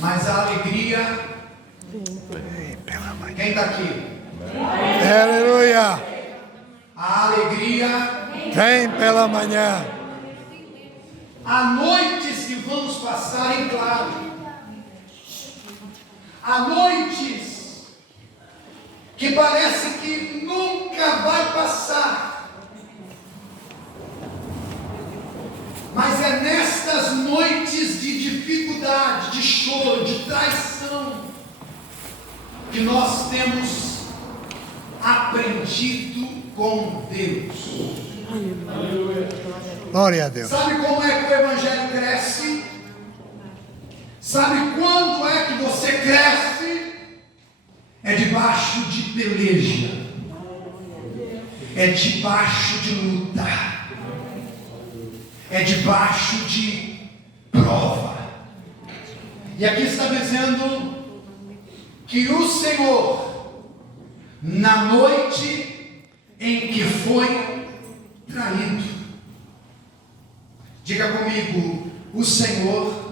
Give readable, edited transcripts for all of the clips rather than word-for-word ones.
Mas a alegria, quem está aqui? Aleluia. A alegria Vem pela manhã. há noites que vamos passar em claro. Há noites que parece que nunca vai passar. Mas é nestas noites de dificuldade, de choro, de traição, que nós temos aprendido com Deus. Glória a Deus. Sabe como é que o Evangelho cresce? Sabe quando é que você cresce? É debaixo de peleja, é debaixo de luta, é debaixo de prova. E aqui está dizendo que o Senhor, na noite em que foi traído, diga comigo, o Senhor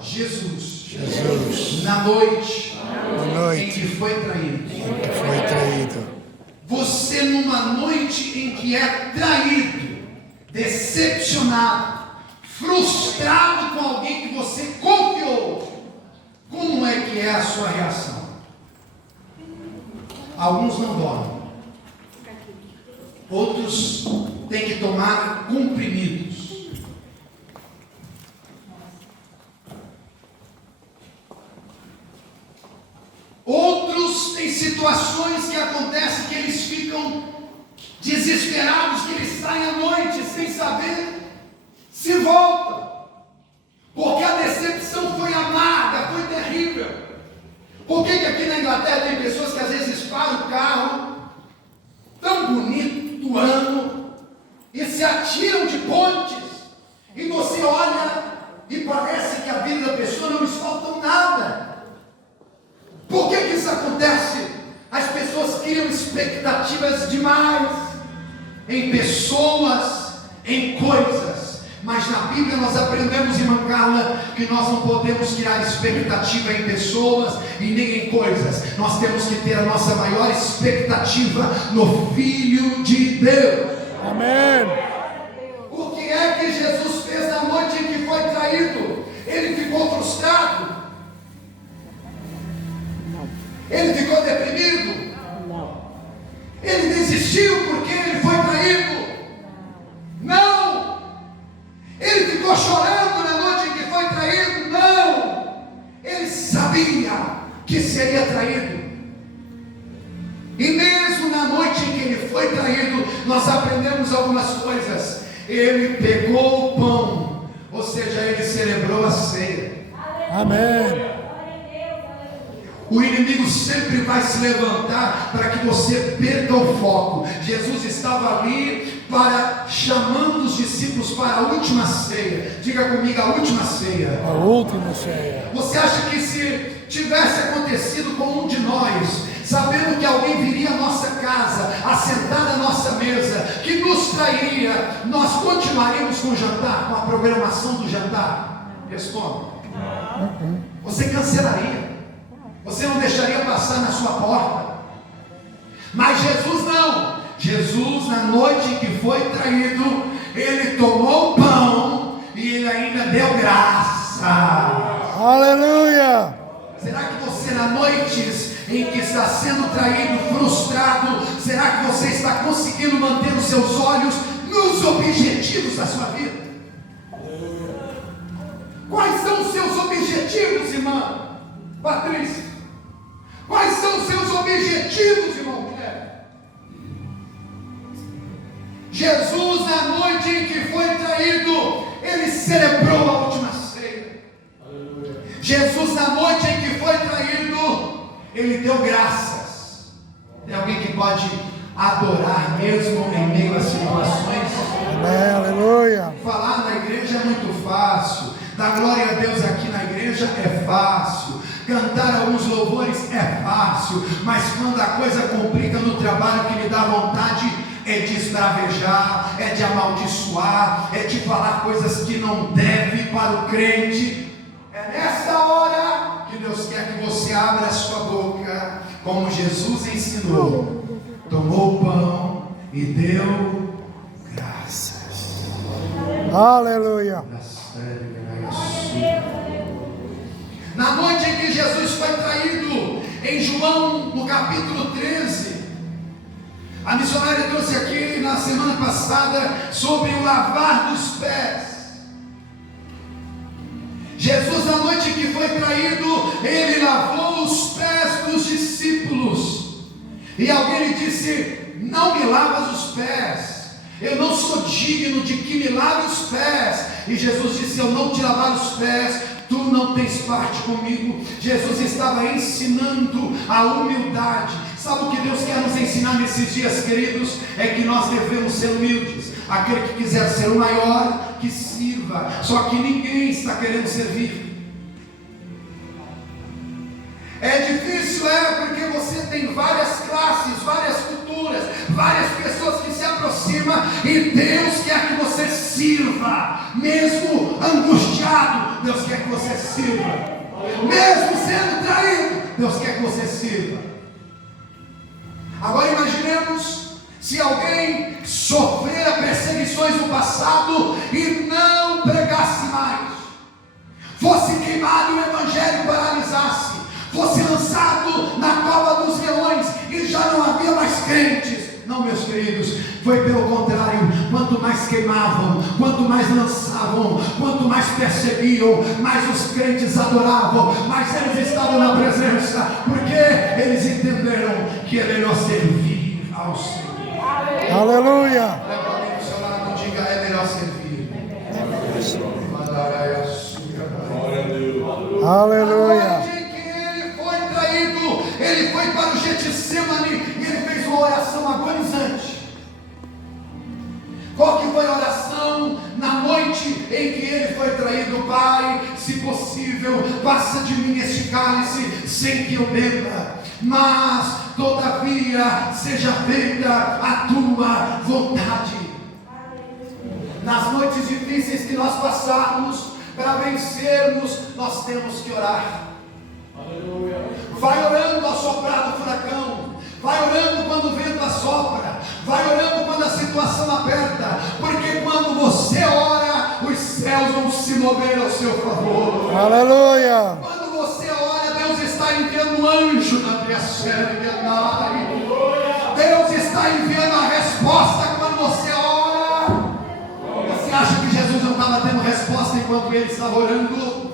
Jesus, na noite em que foi traído. Você numa noite em que é traído, decepcionado, frustrado com alguém que você confiou, como é que é a sua reação? Alguns não dormem, outros têm que tomar comprimidos. Outros têm situações que acontecem que eles ficam desesperados, que eles saem à noite sem saber se voltam, porque a decepção foi amarga, foi terrível. Por que aqui na Inglaterra tem pessoas que às vezes param o carro tão bonito do ano e se atiram de pontes, e você olha e parece que a vida da pessoa não lhes falta nada? Por que isso acontece? As pessoas criam expectativas demais em pessoas, em coisas. Mas na Bíblia nós aprendemos, irmã Carla, que nós não podemos criar expectativa em pessoas e nem em coisas. Nós temos que ter a nossa maior expectativa no Filho de Deus. Amém. O que é que Jesus fez na noite em que foi traído? Ele ficou frustrado? Ele ficou deprimido? Não. Ele desistiu porque ele foi traído? Não. Ele ficou chorando na noite em que foi traído? Não. Ele sabia que seria traído. E mesmo na noite em que ele foi traído, nós aprendemos algumas coisas. Ele pegou o pão, ou seja, ele celebrou a ceia. Amém. O inimigo sempre vai se levantar para que você perca o foco. Jesus estava ali chamando os discípulos para a última ceia. Diga comigo, a última ceia. A última ceia. Você acha que se tivesse acontecido com um de nós, sabendo que alguém viria à nossa casa, assentar na nossa mesa, que nos trairia, nós continuaríamos com o jantar, com a programação do jantar? Responda. Você cancelaria. Você não deixaria passar na sua porta. Mas Jesus não. Jesus, na noite em que foi traído, ele tomou o pão e ele ainda deu graça. Aleluia. Será que você, na noites em que está sendo traído, frustrado, será que você está conseguindo manter os seus olhos nos objetivos da sua vida? Quais são os seus objetivos, irmã Patrícia? Quais são os seus objetivos, irmão Guilherme? Jesus, na noite em que foi traído, ele celebrou a última ceia. Jesus, na noite em que foi traído, ele deu graças. Tem alguém que pode adorar mesmo em meio a situações? Amém, aleluia. Falar na igreja é muito fácil, dar glória a Deus aqui na igreja é fácil, cantar alguns louvores é fácil, mas quando a coisa complica no trabalho, que lhe dá vontade é de esbravejar, é de amaldiçoar, é de falar coisas que não deve para o crente. É nessa hora você abre a sua boca, como Jesus ensinou, tomou o pão e deu graças. Aleluia. Na noite em que Jesus foi traído, em João, no capítulo 13, a missionária trouxe aqui na semana passada sobre o lavar dos pés. Jesus, na noite em que foi traído, ele lavou os pés dos discípulos. E alguém lhe disse: não me lavas os pés, eu não sou digno de que me lave os pés. E Jesus disse: eu não te lavar os pés, tu não tens parte comigo. Jesus estava ensinando a humildade. Sabe o que Deus quer nos ensinar nesses dias, queridos? É que nós devemos ser humildes. Aquele que quiser ser o maior, que sirva. Só que ninguém está querendo servir. É difícil, porque você tem várias classes, várias culturas, várias pessoas que se aproximam, e Deus quer que você sirva. Mesmo angustiado, Deus quer que você sirva. Mesmo sendo traído, Deus quer que você sirva. Agora imaginemos se alguém sofrera perseguições no passado e não pregasse mais, fosse queimado e o evangelho paralisasse, fosse lançado na cova dos leões e já não havia mais crentes. Não, meus queridos, foi pelo contrário. Quanto mais queimavam, quanto mais lançavam, quanto mais perseguiam, mais os crentes adoravam, mais eles estavam na presença, porque eles entenderam que é melhor servir ao Senhor. Aleluia. Olha para mim do seu lado e diga: é melhor servir. Aleluia. Ele foi para o Getsemane e ele fez uma oração agonizante. Qual que foi a oração na noite em que ele foi traído? Pai, se possível, passa de mim este cálice sem que eu beba, mas todavia seja feita a tua vontade. Nas noites difíceis que nós passarmos, para vencermos, nós temos que orar. Vai orando ao soprar do furacão, vai orando quando o vento assopra, vai orando quando a situação aperta, porque quando você ora, os céus vão se mover ao seu favor. Aleluia. Quando você ora, Deus está enviando um anjo na minha série de andar. Deus está enviando a resposta quando você ora. Você acha que Jesus não estava tendo resposta enquanto ele estava orando?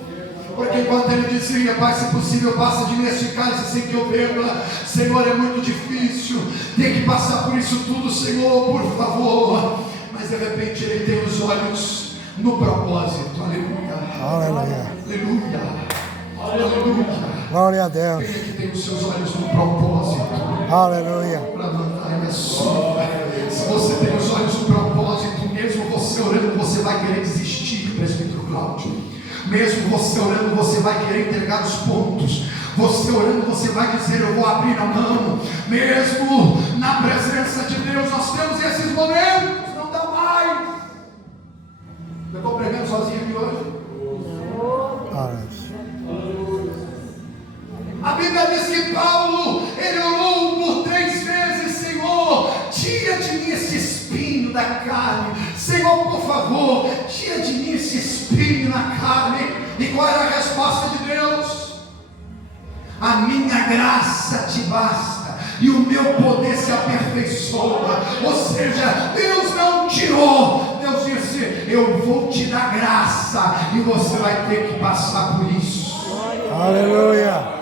Porque enquanto ele dizia: Pai, se possível, passa de mim este cálice sem que eu beba. Senhor, é muito difícil ter que passar por isso tudo, Senhor, por favor. Mas de repente ele tem os olhos no propósito. Aleluia. Aleluia. Aleluia. Aleluia. Glória a Deus. Quem é que tem os seus olhos no propósito? Aleluia. Se você tem os olhos no propósito, mesmo você orando, você vai querer desistir, presbítero Cláudio. Mesmo você orando, você vai querer entregar os pontos. Você orando, você vai dizer: eu vou abrir a mão. Mesmo na presença de Deus, nós temos esses momentos. Não dá mais. Eu estou pregando sozinho aqui hoje. A Bíblia diz que Paulo, ele orou por 3 vezes: Senhor, tira de mim esse espinho da carne. Senhor, por favor, tira de mim esse espinho na carne. E qual era a resposta de Deus? A minha graça te basta, e o meu poder se aperfeiçoa. Ou seja, Deus não tirou, Deus disse: eu vou te dar graça, e você vai ter que passar por isso. Aleluia.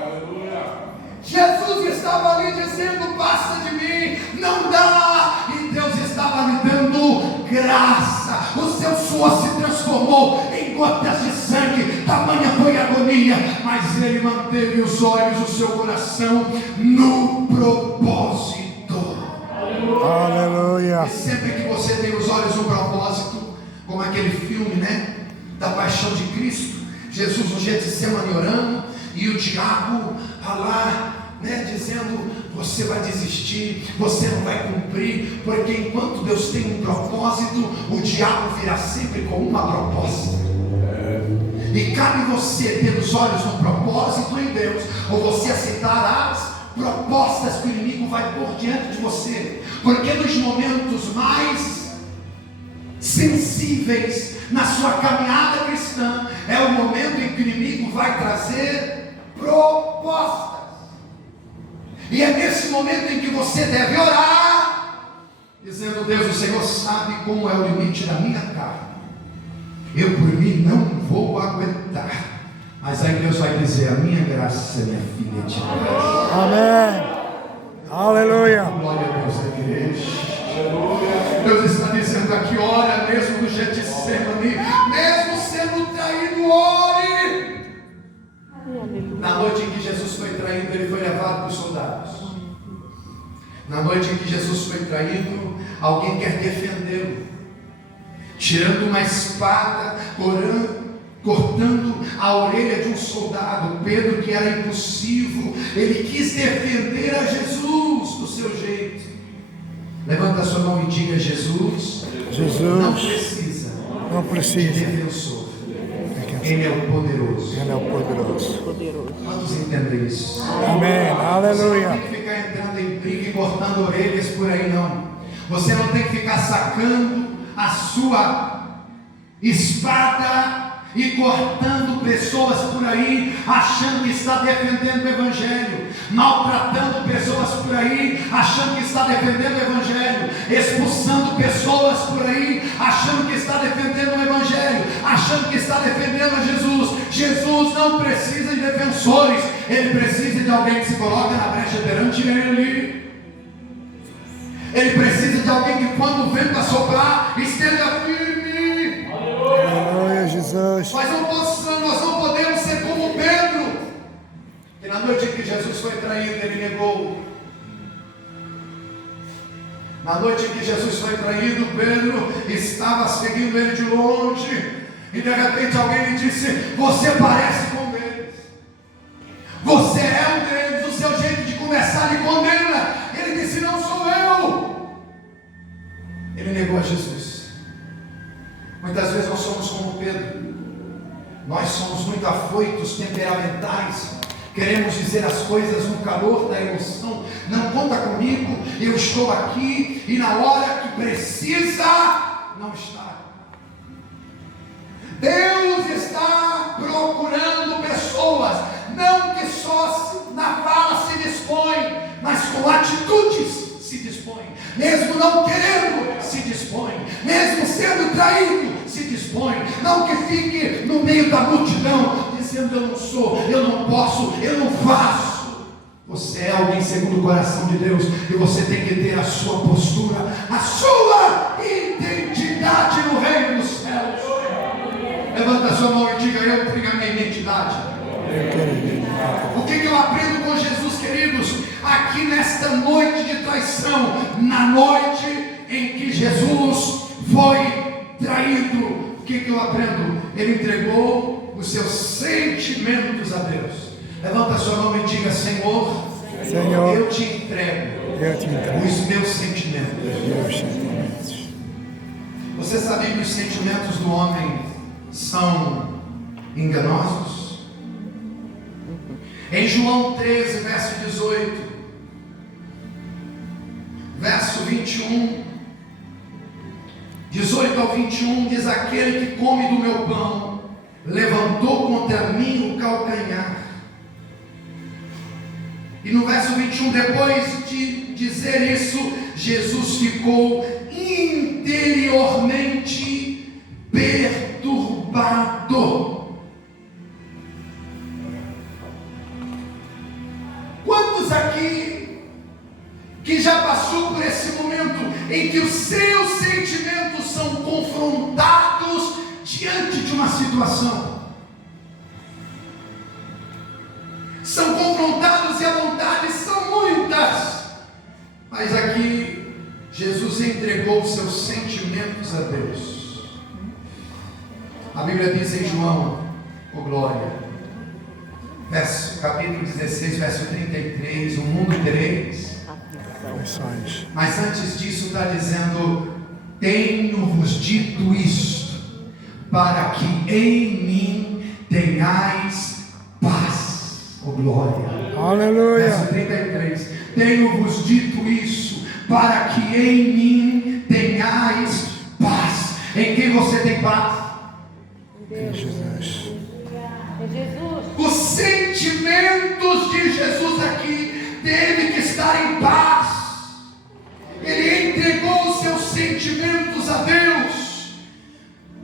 Jesus estava ali dizendo: passa de mim, não dá. E Deus estava lhe dando graça. O seu suor se transformou em gotas de sangue, tamanha foi a agonia, mas ele manteve os olhos, o seu coração no propósito. Aleluia. E sempre que você tem os olhos no propósito, como aquele filme, da paixão de Cristo, Jesus no Getsemane orando, e o diabo lá, dizendo: você vai desistir, você não vai cumprir, porque enquanto Deus tem um propósito, o diabo virá sempre com uma proposta. E cabe você ter os olhos no propósito em Deus, ou você aceitar as propostas que o inimigo vai pôr diante de você. Porque nos momentos mais sensíveis na sua caminhada cristã, é o momento em que o inimigo vai trazer propostas. E é nesse momento em que você deve orar, dizendo: Deus, o Senhor sabe como é o limite da minha carne. Eu por mim não vou aguentar. Mas aí Deus vai dizer: a minha graça, minha filha, te dá. Amém. Aleluia. Glória a Deus da igreja. Deus está dizendo aqui: ora, mesmo no Getsemane, mesmo sendo traído, ore. Na noite em que Jesus foi traído, ele foi levado para os soldados. Na noite em que Jesus foi traído, alguém quer defendê-lo, tirando uma espada, cortando a orelha de um soldado. Pedro, que era impulsivo, ele quis defender a Jesus do seu jeito. Levanta a sua mão e diga: Jesus, não precisa de defensor. Ele é o poderoso. Ele é o poderoso. Quantos entendem isso? Amém. Aleluia. Você não tem que ficar entrando em briga e cortando orelhas por aí, não. Você não tem que ficar sacando a sua espada e cortando pessoas por aí, achando que está defendendo o Evangelho, maltratando pessoas por aí, achando que está defendendo o Evangelho, expulsando pessoas por aí, achando que está defendendo o Evangelho, achando que está defendendo a Jesus. Jesus não precisa de defensores, ele precisa de alguém que se coloca na brecha perante ele. Ele precisa de alguém que, quando o vento assoprar, esteja firme. Aleluia, Jesus. Mas nós não podemos ser como Pedro, que na noite em que Jesus foi traído, ele negou. Na noite em que Jesus foi traído, Pedro estava seguindo ele de longe, e de repente alguém lhe disse: você parece com um deles, você é um deles, o seu jeito de conversar lhe condena. Ele disse: não sou eu. Ele negou a Jesus. Muitas vezes nós somos como Pedro. Nós somos muito afoitos, temperamentais, queremos dizer as coisas no calor da emoção. Não conta comigo, eu estou aqui, e na hora que precisa, não está. Deus está procurando pessoas, não que só na fala se dispõe, mas com atitudes se dispõe. Mesmo não querendo, se dispõe. Mesmo sendo traído, se dispõe. Não que fique no meio da multidão dizendo: eu não sou, eu não posso, eu não faço. Você é alguém segundo o coração de Deus, e você tem que ter a sua postura, a sua identidade no reino dos céus. Levanta a sua mão e diga: eu tenho a minha identidade. O que eu aprendo com Jesus, queridos? Aqui nesta noite de traição, na noite em que Jesus foi traído, o que eu aprendo? Ele entregou os seus sentimentos a Deus. Levanta a sua mão e diga: Senhor, eu te entrego os meus sentimentos. Você sabia que os sentimentos do homem são enganosos? Em João 13, verso 18, verso 21, 18 ao 21, diz: aquele que come do meu pão levantou contra mim o calcanhar. E no verso 21, depois de dizer isso, Jesus ficou interiormente perturbado. Quantos aqui que já passou por esse momento em que os seus sentimentos são confrontados diante de uma situação? São confrontados e a vontade são muitas, mas aqui Jesus entregou os seus sentimentos a Deus. A Bíblia diz em João, glória, capítulo 16, verso 33, o mundo tereis, mas antes disso está dizendo: tenho-vos dito isto, para que em mim tenhais paz. Oh glória. Aleluia. Verso 33. Tenho-vos dito isso, para que em mim tenhais paz. Em quem você tem paz? Jesus. Os sentimentos de Jesus aqui teve que estar em paz. Ele entregou os seus sentimentos a Deus.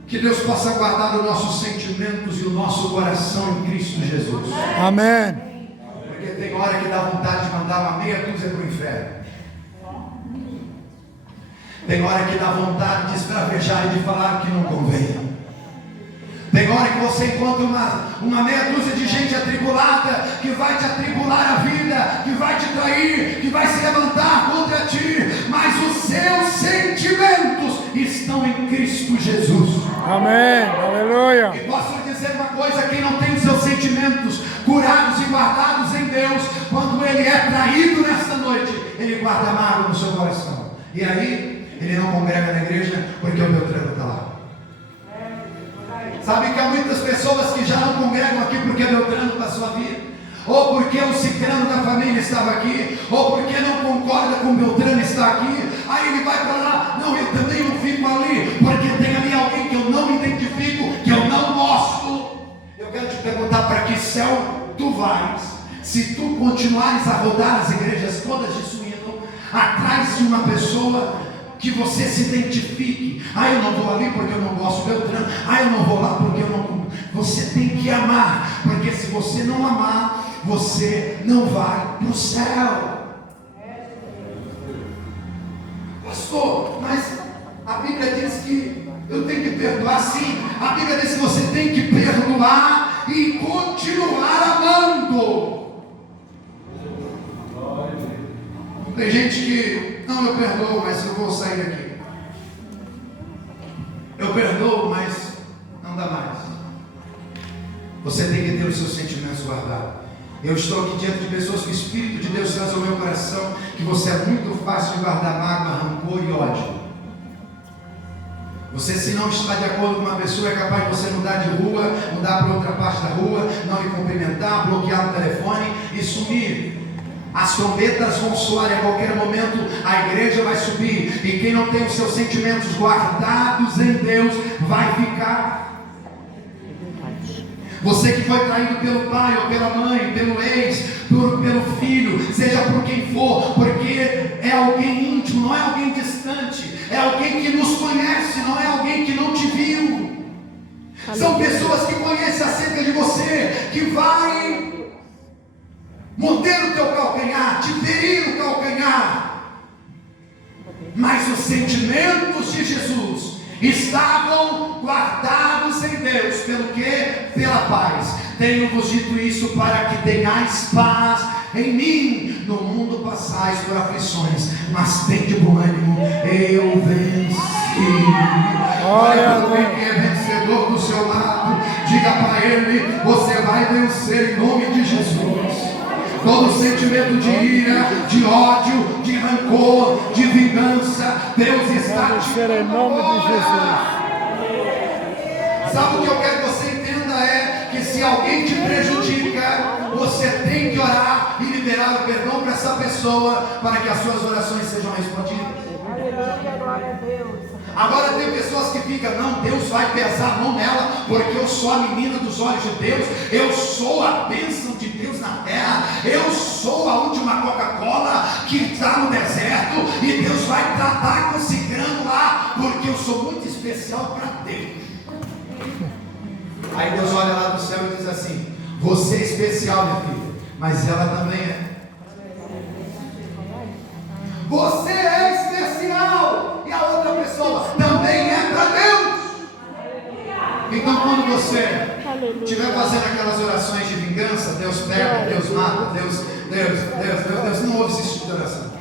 Que Deus possa guardar os nossos sentimentos e o nosso coração em Cristo Jesus. Amém. Porque tem hora que dá vontade de mandar uma meia dúzia para o inferno. Tem hora que dá vontade de esbravejar e de falar que não convém. Tem hora que você encontra uma meia dúzia de gente atribulada, que vai te atribular a vida, que vai te trair, que vai se levantar contra ti, mas os seus sentimentos estão em Cristo Jesus. Amém. Aleluia. E posso lhe dizer uma coisa: quem não tem os seus sentimentos curados e guardados em Deus, quando ele é traído nesta noite, ele guarda mágoa no seu coração. E aí, ele não congrega na igreja porque o Beltrano está lá. Sabe que há muitas pessoas que já não congregam aqui porque Beltrano passou a vida, ou porque o ciclano da família estava aqui, ou porque não concorda com Beltrano estar aqui. Aí ele vai para lá: não, eu também não fico ali, porque tem ali alguém que eu não identifico, que eu não gosto. Eu quero te perguntar: para que céu tu vais, se tu continuares a rodar as igrejas todas de Suíno, atrás de uma pessoa que você se identifique? Eu não vou ali porque eu não gosto do Beltrano. Eu não vou lá porque eu não... Você tem que amar, porque se você não amar, você não vai para o céu. Pastor, mas a Bíblia diz que eu tenho que perdoar. Sim, a Bíblia diz que você tem que perdoar e continuar amando. Tem gente que: não, eu perdoo, mas eu vou sair daqui. Eu perdoo, mas não dá mais. Você tem que ter os seus sentimentos guardados. Eu estou aqui diante de pessoas que o Espírito de Deus traz ao meu coração, que você é muito fácil de guardar mágoa, rancor e ódio. Você, se não está de acordo com uma pessoa, é capaz de você mudar de rua, mudar para outra parte da rua, não lhe cumprimentar, bloquear o telefone e sumir. As trombetas vão soar e a qualquer momento a igreja vai subir. E quem não tem os seus sentimentos guardados em Deus vai ficar. Você que foi traído pelo pai ou pela mãe, pelo ex, pelo filho, seja por quem for, porque é alguém íntimo, não é alguém distante, é alguém que nos conhece, não é alguém que não te viu. São pessoas que conhecem acerca de você, que vai morder o teu calcanhar, te ferir o calcanhar. Mas os sentimentos de Jesus estavam guardados em Deus. Pelo que? Pela paz. Tenho-vos dito isso para que tenhais paz em mim. No mundo passais por aflições, mas tende bom ânimo, eu venci. Olha alguém que é vencedor do seu lado, diga para ele: você vai vencer em nome de Jesus. Todo sentimento de ira, de ódio, de rancor, de vingança, Deus está te em nome de Jesus. Sabe o que eu quero que você entenda? É que se alguém te prejudica, você tem que orar e liberar o perdão para essa pessoa, para que as suas orações sejam respondidas. Aleluia, glória a Deus. Agora tem pessoas que ficam: não, Deus vai pesar a mão nela, porque eu sou a menina dos olhos de Deus, eu sou a bênção de Deus na terra, eu sou a última Coca-Cola que está no deserto, e Deus vai tratar com esse grano lá, porque eu sou muito especial para Deus. Aí Deus olha lá do céu e diz assim: você é especial, minha filha, mas ela também é. Você é especial, e a outra pessoa também é para Deus. Então quando você estiver fazendo aquelas orações de vingança, Deus pega, Deus mata, Deus não ouve esse tipo de oração.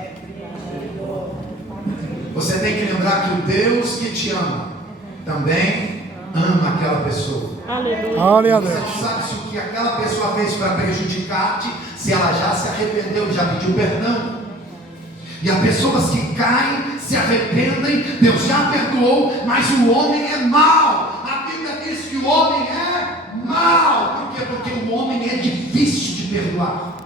Você tem que lembrar que o Deus que te ama também ama aquela pessoa. Aleluia. Você não sabe se o que aquela pessoa fez para prejudicar-te, se ela já se arrependeu e já pediu perdão. E há pessoas que caem, se arrependem, Deus já perdoou, mas o homem é mau. A Bíblia diz que o homem é mau. quê? Porque o homem é difícil de perdoar.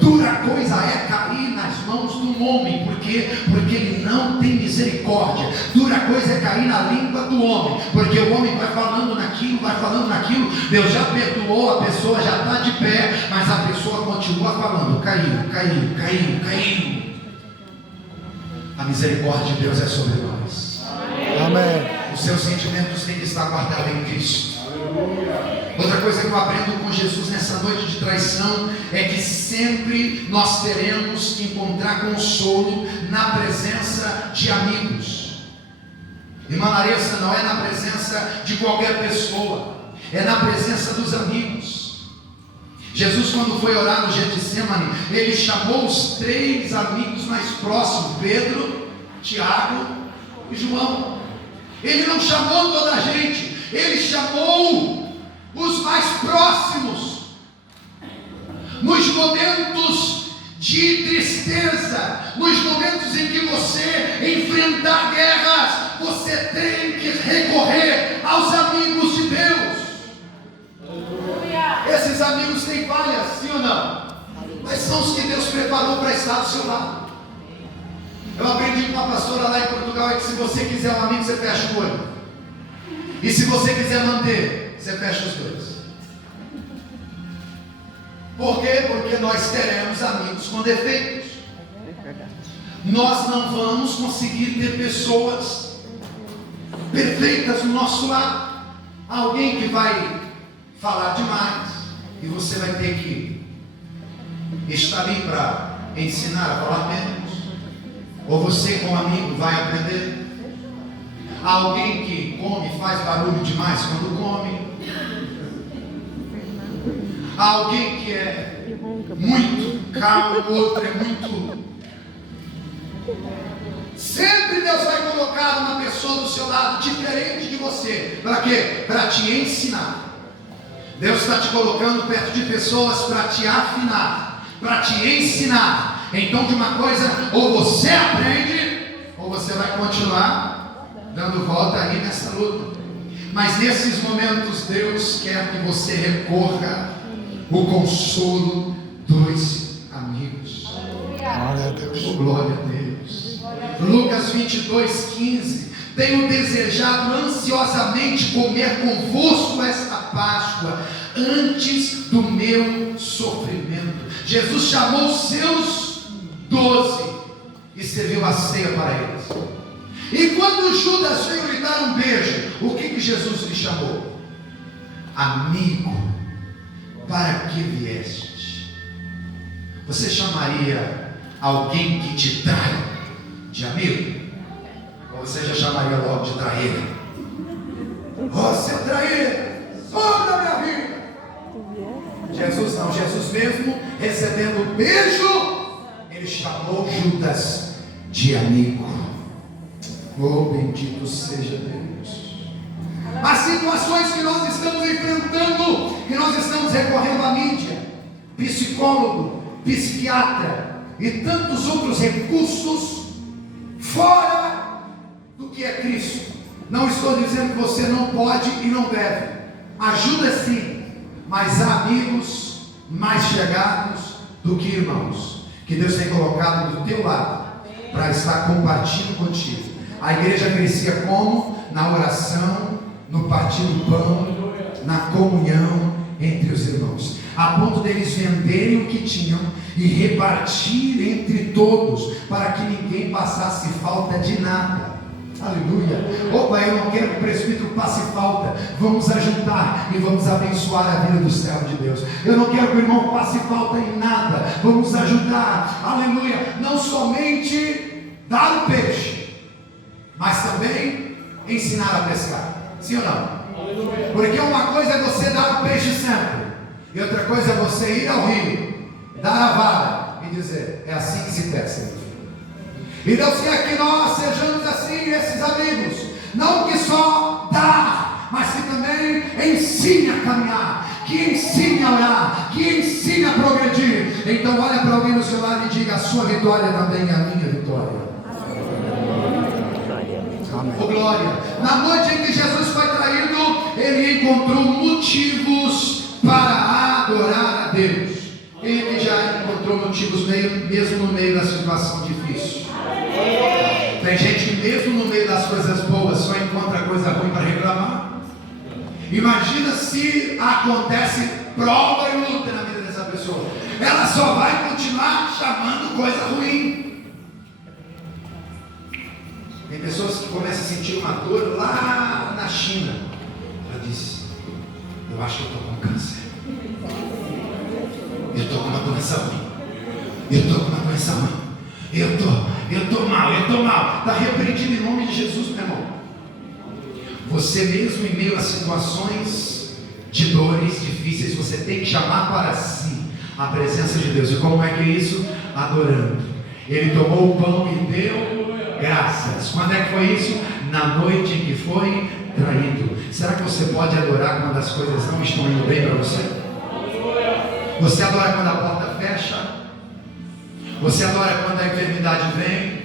Dura coisa é cair nas mãos do homem, porque ele não tem misericórdia. Dura coisa é cair na língua do homem, porque o homem vai falando naquilo, Deus já perdoou, a pessoa já está de pé, mas a pessoa continua falando, caiu. A misericórdia de Deus é sobre nós. Amém. Os seus sentimentos têm que estar guardados em Cristo. Outra coisa que eu aprendo com Jesus nessa noite de traição é que sempre nós teremos que encontrar consolo na presença de amigos. Irmã Larissa, não é na presença de qualquer pessoa, é na presença dos amigos. Jesus, quando foi orar no Getsemane, ele chamou os 3 amigos mais próximos, Pedro, Tiago e João. Ele não chamou toda a gente, ele chamou os mais próximos. Nos momentos de tristeza, nos momentos em que você enfrentar guerras, você tem que recorrer aos amigos de Deus. Esses amigos têm falhas, sim ou não? Mas são os que Deus preparou para estar do seu lado. Eu aprendi com uma pastora lá em Portugal é que se você quiser um amigo, você fecha o olho. E se você quiser manter, você fecha os dois. Por quê? Porque nós teremos amigos com defeitos. Nós não vamos conseguir ter pessoas perfeitas do nosso lado. Alguém que vai falar demais e você vai ter que estar ali para ensinar a falar menos. Ou você, como amigo, vai aprender. Alguém que come faz barulho demais quando come. Alguém que é muito calmo, outro é muito. Sempre Deus vai colocar uma pessoa do seu lado diferente de você. Para quê? Para te ensinar. Deus está te colocando perto de pessoas para te afinar, para te ensinar. Então, de uma coisa, ou você aprende, ou você vai continuar dando volta aí nessa luta. Mas nesses momentos, Deus quer que você recorra o consolo dos amigos. Glória a Deus. Oh, glória a Deus. Lucas 22:15. Tenho desejado ansiosamente comer convosco esta Páscoa, antes do meu sofrimento. Jesus chamou os seus 12 e serviu a ceia para eles. E quando Judas veio lhe dar um beijo, o que Jesus lhe chamou? Amigo, para que vieste? Você chamaria alguém que te trai de amigo? Ou você já chamaria logo de traíra? Oh, seu traíra, some da minha vida. Jesus não, Jesus mesmo recebendo o beijo, ele chamou Judas de amigo. Oh, bendito seja Deus. As situações que nós estamos enfrentando, que nós estamos recorrendo à mídia, psicólogo, psiquiatra e tantos outros recursos fora do que é Cristo. Não estou dizendo que você não pode e não deve. Ajuda sim, mas há amigos mais chegados do que irmãos, que Deus tem colocado do teu lado para estar compartilhando contigo. A igreja crescia como? Na oração, no partir do pão, na comunhão entre os irmãos, a ponto deles venderem o que tinham e repartir entre todos, para que ninguém passasse falta de nada. Aleluia. Opa, eu não quero que o presbítero passe falta. Vamos ajuntar e vamos abençoar a vida do servo de Deus. Eu não quero que o irmão passe falta em nada. Vamos ajudar. Aleluia. Não somente dar o peixe, mas também ensinar a pescar. Sim ou não? Porque uma coisa é você dar o peixe sempre, e outra coisa é você ir ao rio, dar a vara e dizer: é assim que se pesca. E Deus quer que nós sejamos assim, esses amigos, não que só dá, mas que também ensine a caminhar, que ensine a orar, que ensine a progredir. Então olha para alguém no seu lado e diga: a sua vitória também é a minha vitória. Oh, glória. Na noite em que Jesus foi traído, ele encontrou motivos encontrou motivos mesmo no meio da situação difícil. Tem gente que mesmo no meio das coisas boas só encontra coisa ruim para reclamar. Imagina se acontece prova e luta na vida dessa pessoa. Ela só vai continuar chamando coisa ruim. Tem pessoas que começam a sentir uma dor lá na China. Ela diz: eu acho que eu estou com câncer. Eu estou com uma doença ruim. Eu estou com uma doença ruim. Eu estou mal. Está repreendido em nome de Jesus, meu irmão. Você mesmo em meio a situações de dores difíceis, você tem que chamar para si a presença de Deus. E como é que é isso? Adorando. Ele tomou o pão e deu graças. Quando é que foi isso? Na noite em que foi traído. Será que você pode adorar quando as coisas não estão indo bem para você? Você adora quando a porta fecha? Você adora quando a enfermidade vem?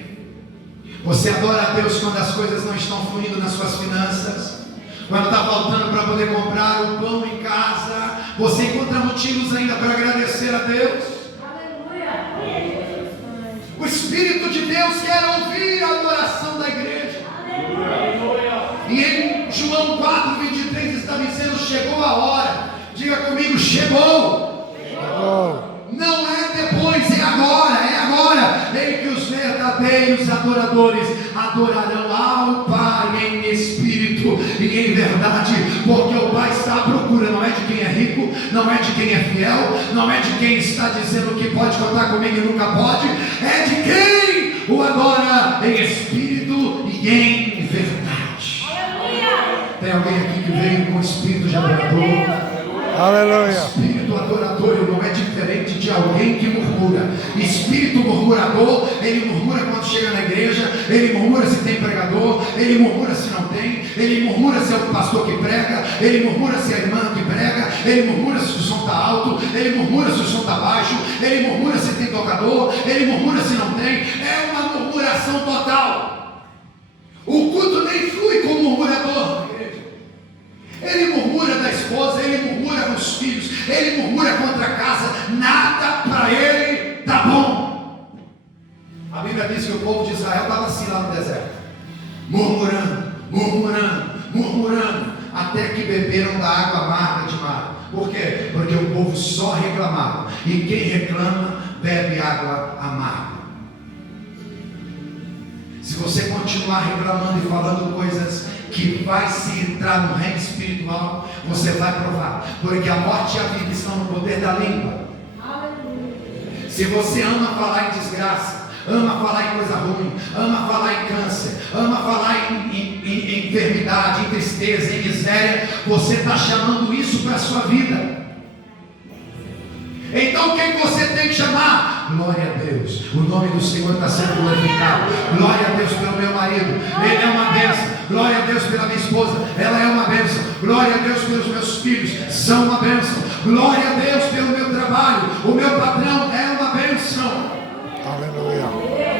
Você adora a Deus quando as coisas não estão fluindo nas suas finanças? Quando está faltando para poder comprar o pão em casa? Você encontra motivos ainda para agradecer a Deus? O Espírito de Deus quer ouvir a adoração da igreja. E em João 4:23 está dizendo: chegou a hora. Diga comigo: chegou. Não é depois, é agora, em que os verdadeiros adoradores adorarão ao Pai em espírito e em verdade, porque o Pai está à procura, não é de quem é rico, não é de quem é fiel, não é de quem está dizendo que pode contar comigo e nunca pode, é de quem o adora em espírito e em verdade. Tem alguém aqui que veio com o espírito de adorador? Aleluia. Espírito adorador não é diferente de alguém que murmura. Espírito murmurador, ele murmura quando chega na igreja, ele murmura se tem pregador, ele murmura se não tem, ele murmura se é o pastor que prega, ele murmura se é a irmã que prega, ele murmura se o som está alto, ele murmura se o som está baixo, ele murmura se tem tocador, ele murmura se não tem. É uma murmuração total. O culto nem flui com murmurador. Ele murmura da esposa, ele murmura dos filhos, ele murmura contra a casa, nada para ele tá bom. A Bíblia diz que o povo de Israel estava assim lá no deserto, murmurando, até que beberam da água amarga de mar. Por quê? Porque o povo só reclamava, e quem reclama bebe água amarga. Se você continuar reclamando e falando coisas que vai se entrar no reino espiritual, você vai provar, porque a morte e a vida estão no poder da língua. Se você ama falar em desgraça, ama falar em coisa ruim, ama falar em câncer, ama falar em enfermidade, em tristeza, em miséria, você está chamando isso para a sua vida. Então quem você tem que chamar? Glória a Deus, o nome do Senhor está sendo glorificado. Glória a Deus pelo meu marido, ele é uma bênção. Glória a Deus pela minha esposa, ela é uma bênção. Glória a Deus pelos meus filhos, são uma bênção. Glória a Deus pelo meu trabalho, o meu patrão é uma bênção. Aleluia.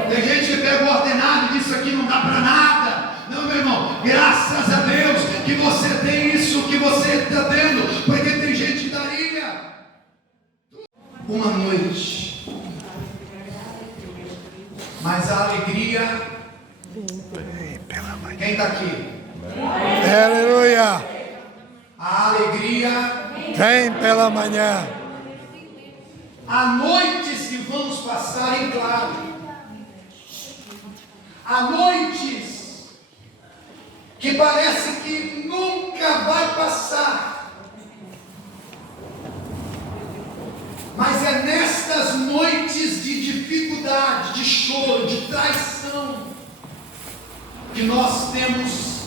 Tem gente que pega o ordenado e diz: isso aqui não dá para nada. Não, meu irmão, graças a Deus que você tem isso que você está tendo, porque tem gente que daria uma noite, mas a alegria. Quem está aqui? Aleluia. A alegria Vem pela manhã. há noites que vamos passar em claro, há noites que parece que nunca vai passar, mas é nestas noites de dificuldade, de choro, de traição, que nós temos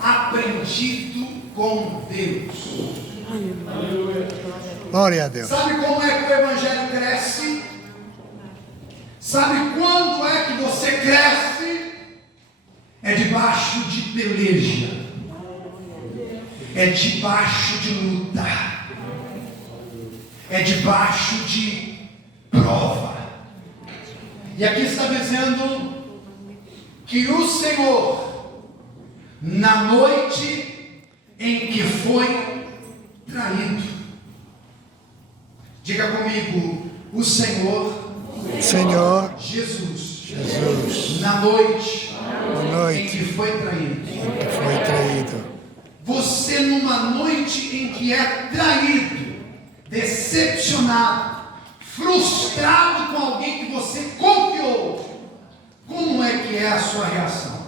aprendido com Deus. Glória a Deus. Sabe como é que o Evangelho cresce? Sabe quando é que você cresce? É debaixo de peleja, é debaixo de luta, é debaixo de prova. E aqui está dizendo que o Senhor, na noite em que foi traído, diga comigo, o Senhor Jesus, na noite em que foi traído. Você, numa noite em que é traído, decepcionado, frustrado com alguém que você confiou, como é que é a sua reação?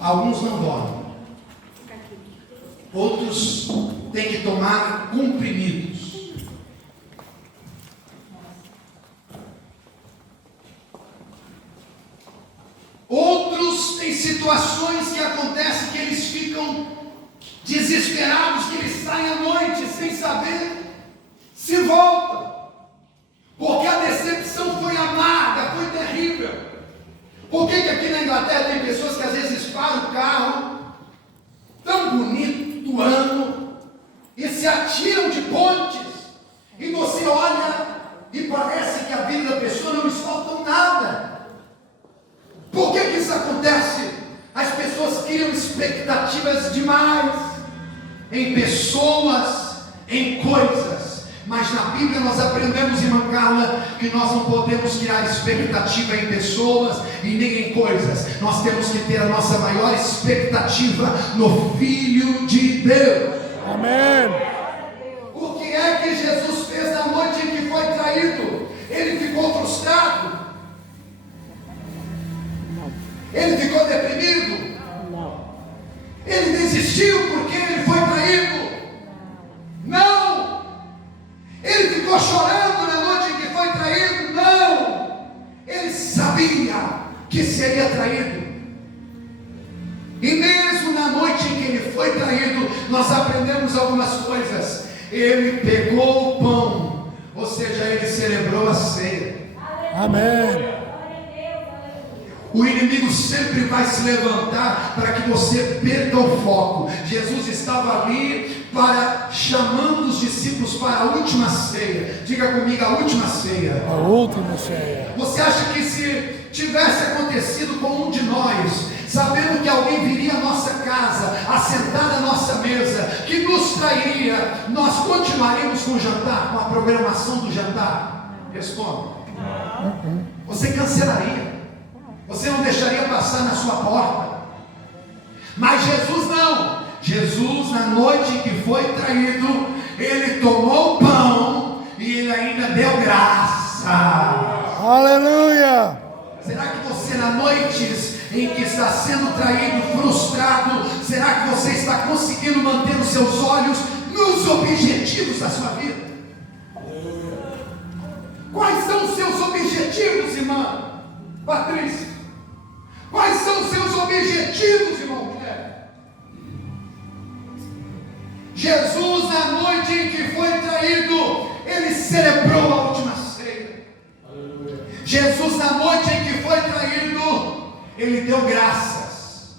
Alguns não dormem, outros têm que tomar comprimidos. Outros têm situações que acontecem que eles ficam desesperados, que eles saem à noite sem saber se voltam, porque a decepção foi amarga, foi terrível. Por que aqui na Inglaterra tem pessoas que às vezes param o carro tão bonito do ano e se atiram de pontes, e você olha e parece que a vida da pessoa não lhes falta nada? Por que isso acontece? As pessoas criam expectativas demais em pessoas, em coisas. Mas na Bíblia nós aprendemos, irmã Carla, que nós não podemos criar expectativa em pessoas e nem em coisas. Nós temos que ter a nossa maior expectativa no Filho de Deus. Amém. O que é que Jesus fez na noite em que foi traído? Ele ficou frustrado? Ele ficou deprimido? Ele desistiu porque ele foi traído? Não! Ele ficou chorando na noite em que foi traído? Não! Ele sabia que seria traído. E mesmo na noite em que ele foi traído, nós aprendemos algumas coisas. Ele pegou o pão, ou seja, ele celebrou a ceia. Amém. O inimigo sempre vai se levantar para que você perca o foco. Jesus estava ali chamando os discípulos para a última ceia. Diga comigo, a última ceia. A última ceia. Você acha que se tivesse acontecido com um de nós, sabendo que alguém viria à nossa casa, assentar à nossa mesa, que nos trairia, nós continuaríamos com o jantar, com a programação do jantar? Responda. Você cancelaria. Você não deixaria passar na sua porta. Mas Jesus não. Jesus, na noite em que foi traído, ele tomou o pão e ele ainda deu graça. Aleluia. Será que você, na noites em que está sendo traído, frustrado, será que você está conseguindo manter os seus olhos nos objetivos da sua vida? Quais são os seus objetivos, irmã Patrícia? Quais são os seus objetivos, irmão Guilherme? Jesus, na noite em que foi traído, ele celebrou a última ceia. Jesus, na noite em que foi traído, ele deu graças.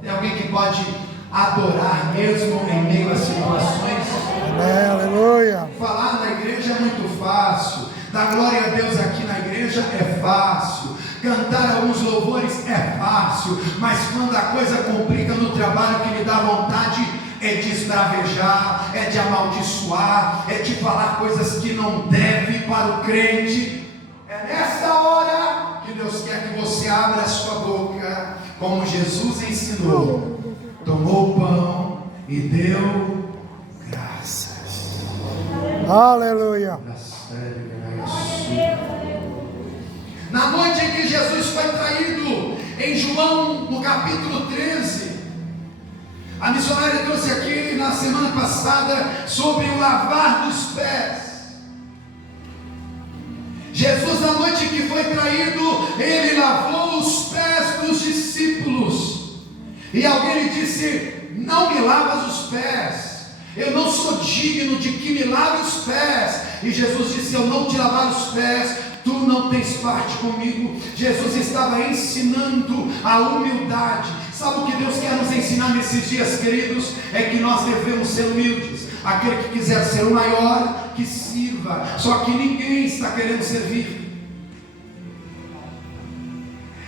Tem alguém que pode adorar mesmo em meio às situações? Amém, aleluia. Falar na igreja é muito fácil. Dar glória a Deus aqui na igreja é fácil. Cantar alguns louvores é fácil. Mas quando a coisa complica no trabalho, que me dá vontade é de esbravejar, é de amaldiçoar, é de falar coisas que não deve para o crente. É nessa hora que Deus quer que você abra a sua boca, como Jesus ensinou. Tomou o pão e deu graças. Aleluia. Na noite em que Jesus foi traído, em João, no capítulo 13, a missionária trouxe aqui na semana passada sobre o lavar dos pés. Jesus, na noite em que foi traído, ele lavou os pés dos discípulos. E alguém lhe disse: não me lavas os pés, eu não sou digno de que me lave os pés. E Jesus disse: eu não te lavar os pés, tu não tens parte comigo. Jesus estava ensinando a humildade. Sabe o que Deus quer nos ensinar nesses dias, queridos? É que nós devemos ser humildes. Aquele que quiser ser o maior, que sirva. Só que ninguém está querendo servir.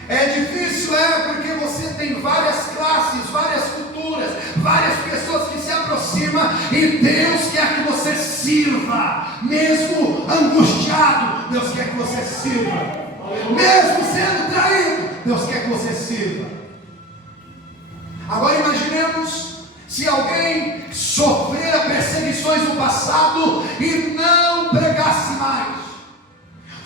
É difícil, porque você tem várias classes, várias culturas, várias pessoas que se aproximam, e Deus quer que você sirva, mesmo angustiado, Deus quer que você sirva. Mesmo sendo traído, Deus quer que você sirva. Agora imaginemos se alguém sofrera perseguições no passado e não pregasse mais,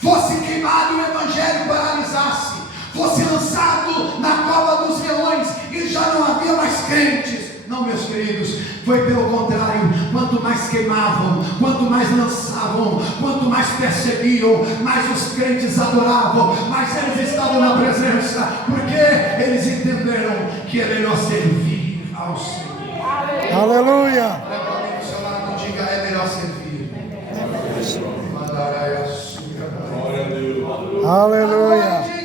fosse queimado e o evangelho paralisasse, fosse lançado na cova dos leões e já não havia mais crentes. Não, meus queridos, foi pelo contrário. Quanto mais queimavam, quanto mais lançavam, quanto mais perseguiam, mais os crentes adoravam, mais eles estavam na presença, porque eles entenderam que é melhor servir ao Senhor. Aleluia. Olha para mim do seu lado e diga: é melhor servir. Aleluia.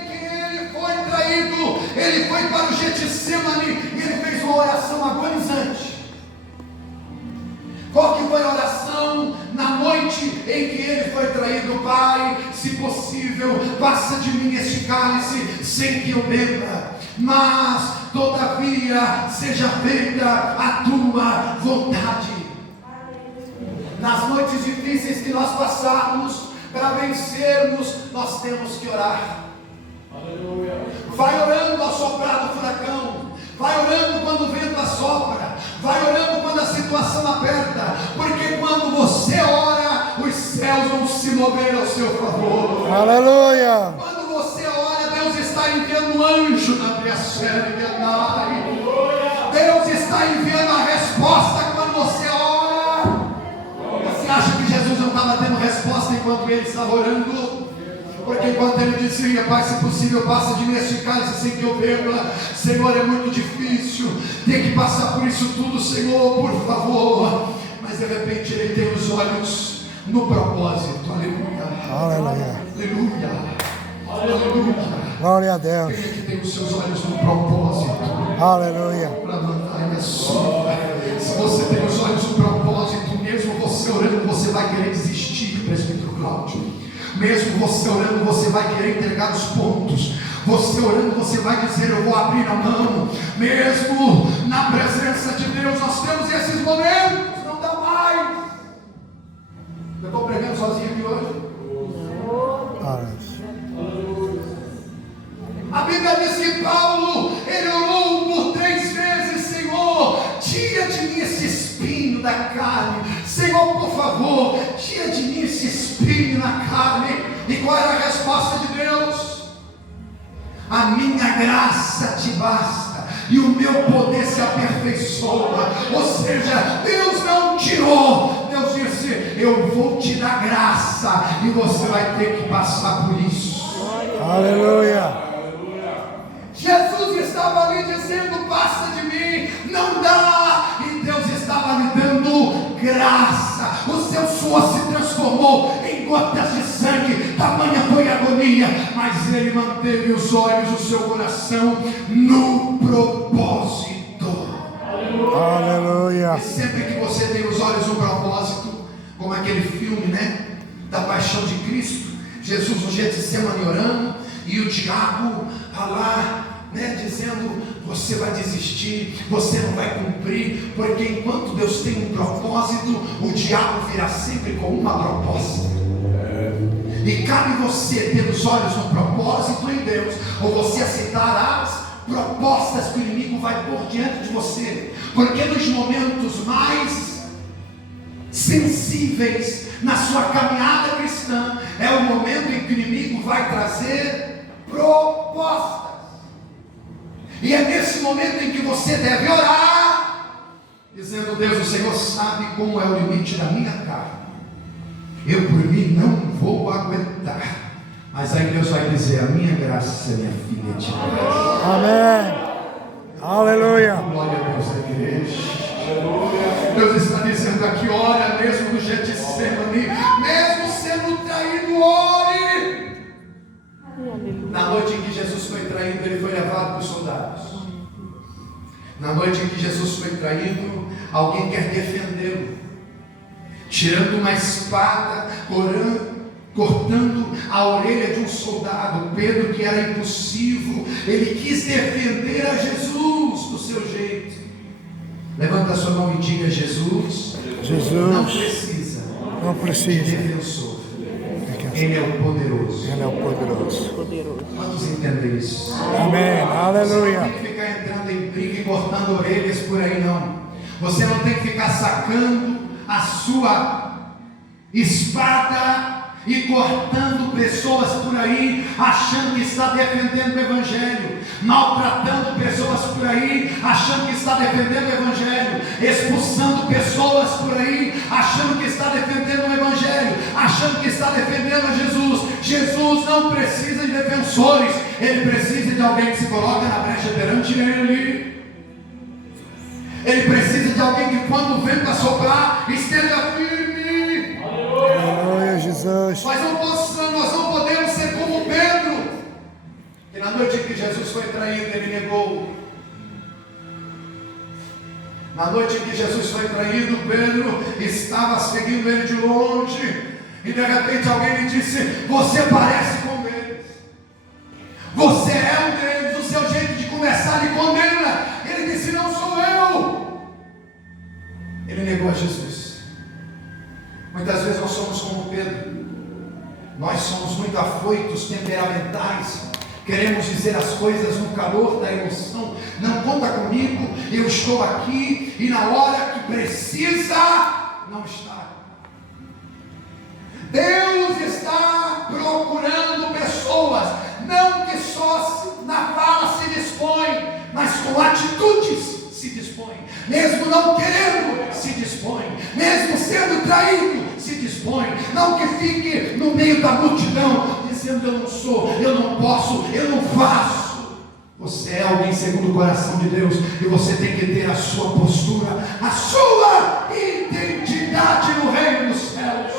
Ele foi para o Getsemane e ele fez uma oração agonizante. Qual que foi a oração na noite em que ele foi traído? Pai, se possível, passa de mim este cálice sem que eu beba, mas todavia seja feita a tua vontade. Nas noites difíceis que nós passarmos, para vencermos, nós temos que orar. Vai orando ao soprar do furacão, vai orando quando o vento assopra, vai orando quando a situação aperta, porque quando você ora, os céus vão se mover ao seu favor. Aleluia. Quando você ora, Deus está enviando um anjo na minha série de andar. Deus está enviando a resposta quando você ora. Você acha que Jesus não estava tendo resposta enquanto ele estava orando? Porque enquanto ele dizia: Pai, se possível, passa de mim este cálice sem que eu beba. Senhor, é muito difícil ter que passar por isso tudo, Senhor, por favor. Mas de repente ele tem os olhos no propósito. Aleluia. Aleluia. Aleluia. Aleluia. Glória a Deus. Quem é que tem os seus olhos no propósito? Aleluia. Se você tem os olhos no propósito, mesmo você orando, você vai querer desistir, presbítero Cláudio. Mesmo você orando, você vai querer entregar os pontos. Você orando, você vai dizer: eu vou abrir a mão. Mesmo na presença de Deus, nós temos esses momentos. Não dá mais. Eu estou pregando sozinho aqui hoje. A Bíblia diz que Paulo, ele orou por 3 vezes: Senhor, tira de mim esse espinho da carne. Senhor, por favor, tira de mim esse espinho na carne. E qual era a resposta de Deus? A minha graça te basta, e o meu poder se aperfeiçoa. Ou seja, Deus não tirou. Deus disse: eu vou te dar graça, e você vai ter que passar por isso. Aleluia. Jesus estava ali dizendo: passa de mim, não dá. E Deus estava lhe dando graça. O seu suor se transformou em gotas de sangue, tamanha foi a agonia, mas ele manteve os olhos do seu coração no propósito. Aleluia. E sempre que você tem os olhos no propósito, como aquele filme, né, da paixão de Cristo, Jesus no Getsemane orando, e o diabo lá, né, dizendo: você vai desistir, você não vai cumprir, porque enquanto Deus tem um propósito, o diabo virá sempre com uma proposta. E cabe você ter os olhos no propósito em Deus, ou você aceitar as propostas que o inimigo vai pôr diante de você. Porque nos momentos mais sensíveis na sua caminhada cristã, é o momento em que o inimigo vai trazer propostas. E é nesse momento em que você deve orar, dizendo: Deus, o Senhor sabe como é o limite da minha carne. Eu por mim não vou aguentar. Mas aí Deus vai dizer: a minha graça, minha filha, te basta. Amém. Aleluia. Glória a Deus da igreja. Deus está dizendo aqui: ora, mesmo no Getsemane, mesmo sendo traído, ore. Na noite em que Jesus foi traído, ele foi levado pelos soldados. Na noite em que Jesus foi traído, alguém quer defendê-lo, tirando uma espada, cortando a orelha de um soldado. Pedro, que era impulsivo, ele quis defender a Jesus do seu jeito. Levanta a sua mão e diga: Jesus, Jesus não não precisa de precisa defensor. Ele é o poderoso. Ele é o poderoso. Poderoso. Quantos entendem isso? Amém. Você não Aleluia. tem que ficar entrando em briga e cortando orelhas por aí, não. Você não tem que ficar sacando a sua espada e cortando pessoas por aí, achando que está defendendo o Evangelho, maltratando pessoas por aí, achando que está defendendo o Evangelho, expulsando pessoas por aí, achando que está defendendo o Evangelho, achando que está defendendo a Jesus. Jesus não precisa de defensores, Ele precisa de alguém que se coloca na brecha perante Ele. Ele precisa de alguém que, quando o vento assoprar, esteja firme. Aleluia, Jesus. Nós não podemos ser como Pedro, que na noite em que Jesus foi traído, ele negou. Na noite em que Jesus foi traído, Pedro estava seguindo ele de longe, e de repente alguém lhe disse: você parece com eles, você é um deles, o seu jeito de conversar lhe condena. Ele disse: não sou eu. Ele negou a Jesus. Muitas vezes nós somos como Pedro. Nós somos muito afoitos, temperamentais. Queremos dizer as coisas no calor da emoção. Não conta comigo, eu estou aqui. E na hora que precisa, não está. Deus está procurando pessoas, não que só na fala se dispõe, mas com atitudes se dispõe. Mesmo não querendo, se dispõe. Mesmo sendo traído, se dispõe. Não que fique no meio da multidão dizendo: eu não sou, eu não posso, eu não faço. Você é alguém segundo o coração de Deus, e você tem que ter a sua postura, a sua identidade no reino dos céus.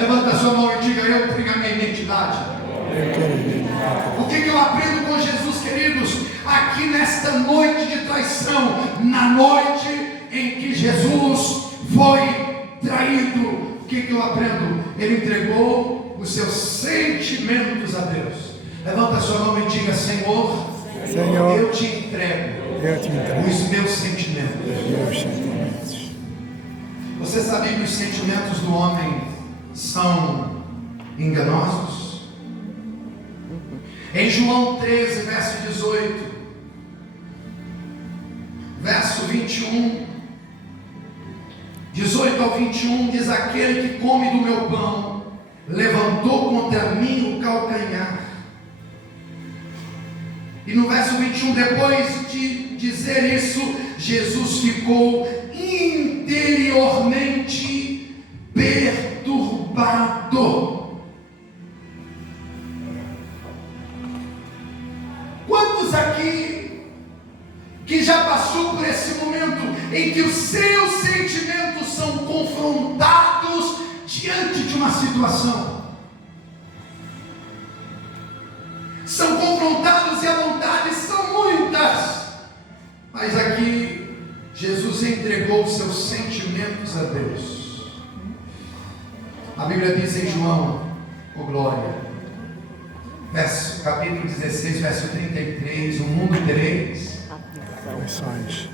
Levanta a sua mão e diga: eu tenho a minha identidade. O que eu aprendo com Jesus, queridos? Aqui nesta noite de traição, na noite em que Jesus foi traído, o que eu aprendo? Ele entregou os seus sentimentos a Deus. Levanta a sua mão e diga: Senhor, eu te entrego os meus sentimentos. Você sabia que os sentimentos do homem são enganosos? Em João 13, verso 18, verso 21, 18 ao 21, diz: aquele que come do meu pão levantou contra mim o calcanhar. E no verso 21, depois de dizer isso, Jesus ficou interiormente perturbado. Quantos aqui que já passou por esse momento em que os seus sentimentos são confrontados diante de uma situação? São confrontados e a vontade são muitas, mas aqui Jesus entregou os seus sentimentos a Deus. A Bíblia diz em João, glória, capítulo 16, verso 33, o mundo tereis,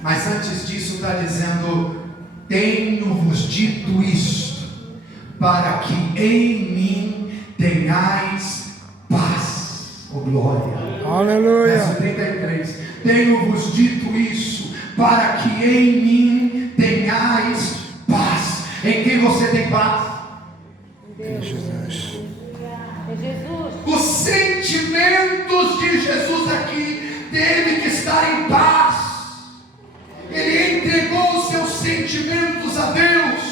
mas antes disso está dizendo: tenho-vos dito isto, para que em mim tenhais paz. Glória. Aleluia. Verso 33, tenho-vos dito isso, para que em mim tenhais paz. Em quem você tem paz? Em Jesus. Os sentimentos de Jesus aqui teve que estar em paz. Ele entregou os seus sentimentos a Deus.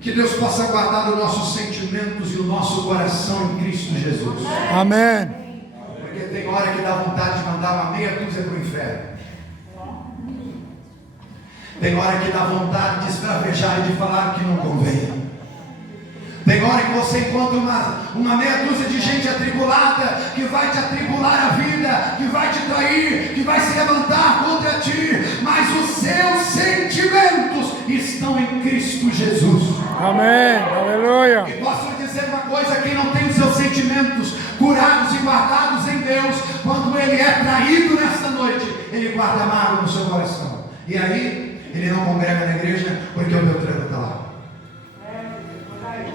Que Deus possa guardar os nossos sentimentos e o nosso coração em Cristo Jesus. Amém. Porque tem hora que dá vontade de mandar uma meia dúzia para o inferno. Tem hora que dá vontade de esbravejar e de falar que não convém. Tem hora que você encontra uma meia dúzia de gente atribulada, que vai te atribular a vida, que vai te trair, que vai se levantar contra ti, mas os seus sentimentos estão em Cristo Jesus. Amém. Aleluia. E posso lhe dizer uma coisa: quem não tem os seus sentimentos curados e guardados em Deus, quando ele é traído nesta noite, ele guarda mágoa no seu coração. E aí, ele não congrega na igreja, porque o Beltrano está lá.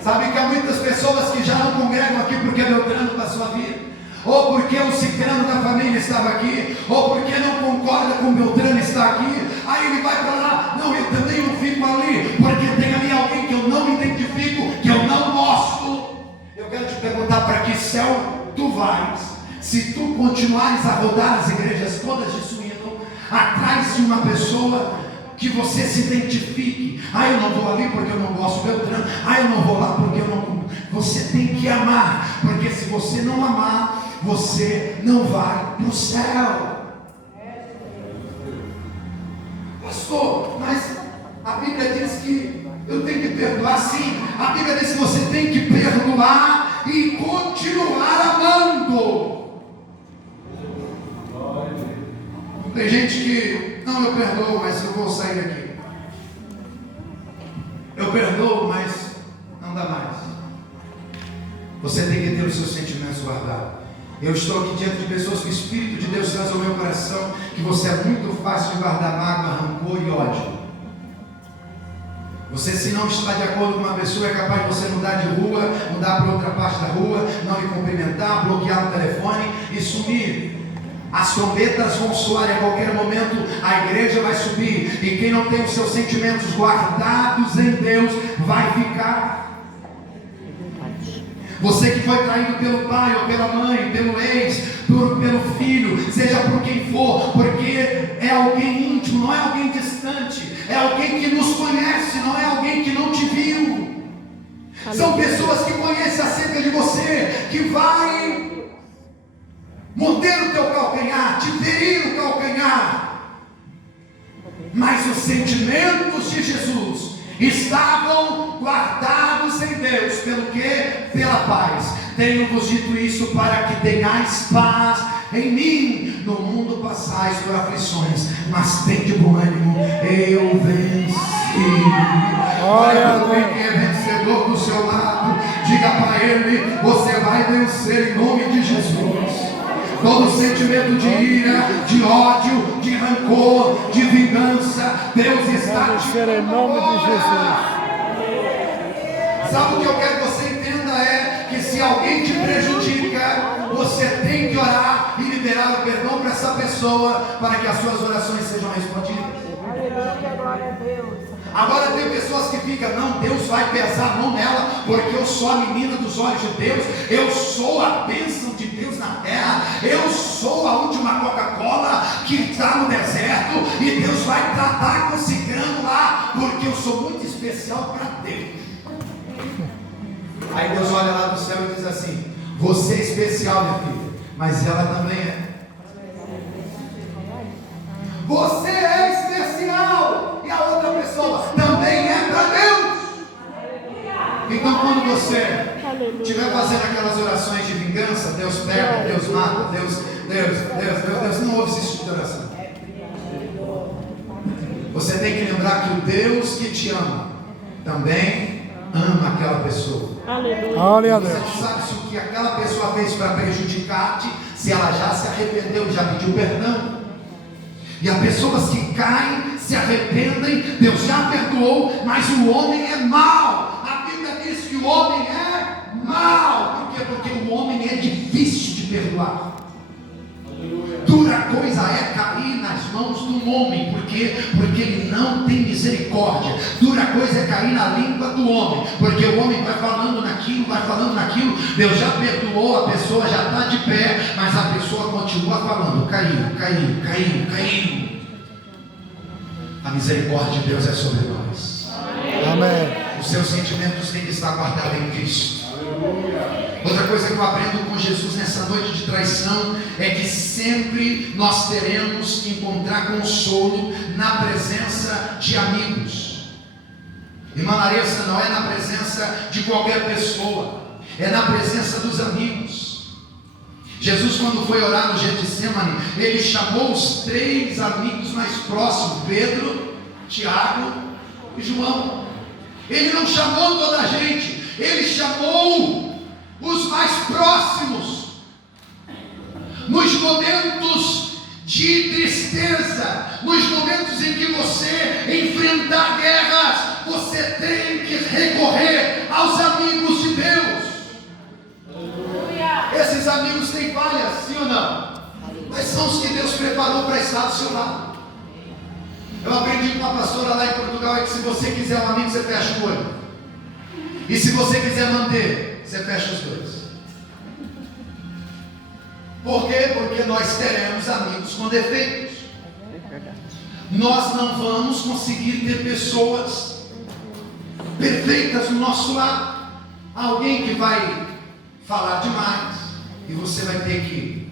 Sabe que há muitas pessoas que já não congregam aqui porque Beltrano passou a vida, ou porque o ciclano da família estava aqui, ou porque não concorda com Beltrano estar aqui. Aí ele vai para lá, não, eu também não fico ali, porque tem ali alguém que eu não me identifico, que eu não gosto. Eu quero te perguntar: para que céu tu vais, se tu continuares a rodar as igrejas todas de Suíno, atrás de uma pessoa que você se identifique? Eu não vou ali porque eu não gosto do Beltrano, eu não vou lá porque eu não. Você tem que amar, porque se você não amar, você não vai para o céu. Pastor, mas a Bíblia diz que eu tenho que perdoar. Sim, a Bíblia diz que você tem que perdoar e continuar amando. Tem gente que, não, eu perdoo, mas eu vou sair daqui. Eu perdoo, mas não dá mais. Você tem que ter os seus sentimentos guardados. Eu estou aqui diante de pessoas que o Espírito de Deus traz ao meu coração, que você é muito fácil de guardar mágoa, rancor e ódio. Você, se não está de acordo com uma pessoa, é capaz de você mudar de rua, mudar para outra parte da rua, não lhe cumprimentar, bloquear o telefone e sumir. As trombetas vão soar a qualquer momento, a igreja vai subir, e quem não tem os seus sentimentos guardados em Deus vai ficar. Você que foi traído pelo pai ou pela mãe, pelo ex, pelo filho, seja por quem for, porque é alguém íntimo, não é alguém distante, é alguém que nos conhece, não é alguém que não te viu. São pessoas que conhecem acerca de você, que vai morder o teu calcanhar, te ferir o calcanhar. Mas os sentimentos de Jesus estavam guardados em Deus. Pelo que? Pela paz. Tenho-vos dito isso para que tenhais paz em mim. No mundo passais por aflições, mas tende bom ânimo, eu venci. Olha quem é vencedor do seu lado, diga para ele: você vai vencer em nome de Jesus. Todo sentimento de ira, de ódio, de rancor, de vingança, Deus está te dando em nome de Jesus. Sabe o que eu quero que você entenda? É que se alguém te prejudica, você tem que orar e liberar o perdão para essa pessoa, para que as suas orações sejam respondidas. Aleluia, glória a Deus. Agora tem pessoas que ficam: não, Deus vai pesar a mão nela, porque eu sou a menina dos olhos de Deus, eu sou a bênção de Deus na terra, eu sou a última Coca-Cola que está no deserto, e Deus vai tratar com ciclano lá, porque eu sou muito especial para Deus. Aí Deus olha lá do céu e diz assim: você é especial, minha filha, mas ela também é. Você é especial, e a outra pessoa também é para Deus. Então quando você estiver fazendo aquelas orações de vingança, Deus pega, Deus mata, Deus não ouve esse tipo de oração. Você tem que lembrar que o Deus que te ama também ama aquela pessoa. Aleluia. Você não sabe se o que aquela pessoa fez para prejudicar-te, se ela já se arrependeu, já pediu perdão. E há pessoas que caem, se arrependem, Deus já perdoou, mas o homem é mau. A Bíblia diz que o homem é mau. Por quê? Porque o homem é difícil de perdoar. Dura coisa é cair nas mãos do homem, porque ele não tem misericórdia. Dura coisa é cair na língua do homem, porque o homem vai falando naquilo, Deus já perdoou, a pessoa já está de pé, mas a pessoa continua falando: caiu. A misericórdia de Deus é sobre nós. Amém. Os seus sentimentos têm que estar guardados em Cristo. Outra coisa que eu aprendo com Jesus nessa noite de traição é que sempre nós teremos que encontrar consolo na presença de amigos. Irmã Larissa, não é na presença de qualquer pessoa, é na presença dos amigos. Jesus, quando foi orar no Getsemane, ele chamou os 3 amigos mais próximos: Pedro, Tiago e João. Ele não chamou toda a gente, ele chamou os mais próximos. Nos momentos de tristeza, nos momentos em que você enfrentar guerras, você você tem que recorrer aos amigos de Deus. Esses amigos têm falhas, sim ou não? Mas são os que Deus preparou para estar do seu lado. Eu aprendi com uma pastora lá em Portugal é que se você quiser um amigo, você fecha o olho. E se você quiser manter, você fecha os dois. Por quê? Porque nós teremos amigos com defeitos. Nós não vamos conseguir ter pessoas perfeitas do nosso lado. Alguém que vai falar demais e você vai ter que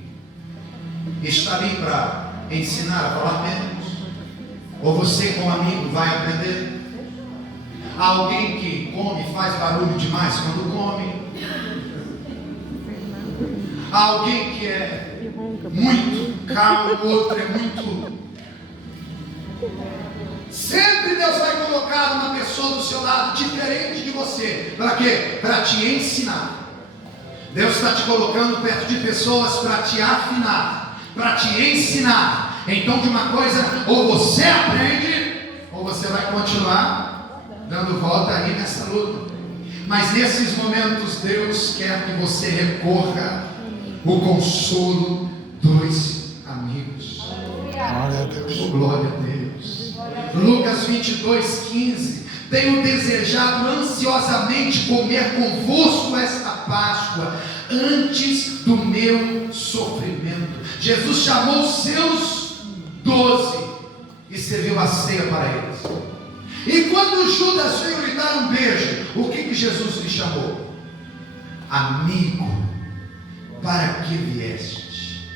estar ali para ensinar a falar menos. Ou você como amigo vai aprender. Alguém que come e faz barulho demais quando come. Alguém que é muito calmo, outro é muito. Sempre Deus vai colocar uma pessoa do seu lado diferente de você. Para quê? Para te ensinar. Deus está te colocando perto de pessoas para te afinar, para te ensinar. Então de uma coisa, ou você aprende, ou você vai continuar dando volta aí nessa luta. Mas nesses momentos Deus quer que você recorra o consolo dos amigos. Glória a Deus. Oh, glória a Deus. Lucas 22:15. Tenho desejado ansiosamente comer convosco esta Páscoa antes do meu sofrimento. Jesus chamou os seus 12 e serviu a ceia para eles. E quando Judas veio lhe dar um beijo, o que Jesus lhe chamou? Amigo, para que vieste?